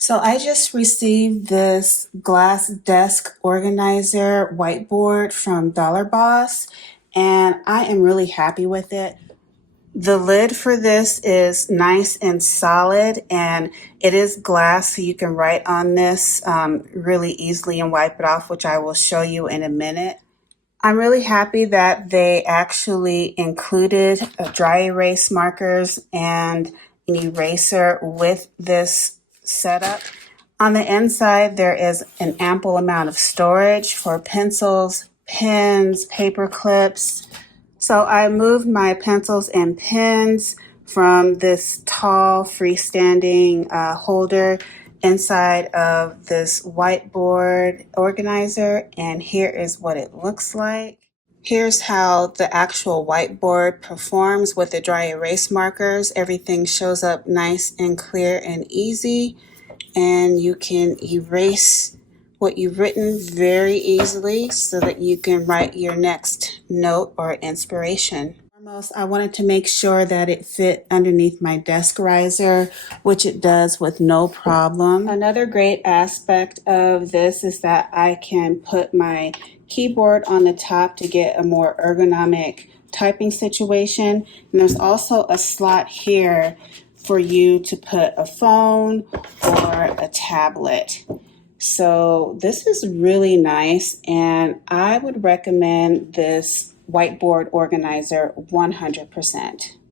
So I just received this glass desk organizer whiteboard from Dollar Boss, and I am really happy with it. The lid for this is nice and solid, and it is glass, so you can write on this really easily and wipe it off, which I will show you in a minute. I'm really happy that they actually included dry erase markers and an eraser with this setup. On the inside, there is an ample amount of storage for pencils, pens, paper clips. So I moved my pencils and pens from this tall freestanding holder inside of this whiteboard organizer, and here is what it looks like. Here's how the actual whiteboard performs with the dry erase markers. Everything shows up nice and clear and easy, and you can erase what you've written very easily so that you can write your next note or inspiration. Foremost, I wanted to make sure that it fit underneath my desk riser, which it does with no problem. Another great aspect of this is that I can put my keyboard on the top to get a more ergonomic typing situation. And there's also a slot here for you to put a phone or a tablet. So this is really nice, and I would recommend this whiteboard organizer 100%.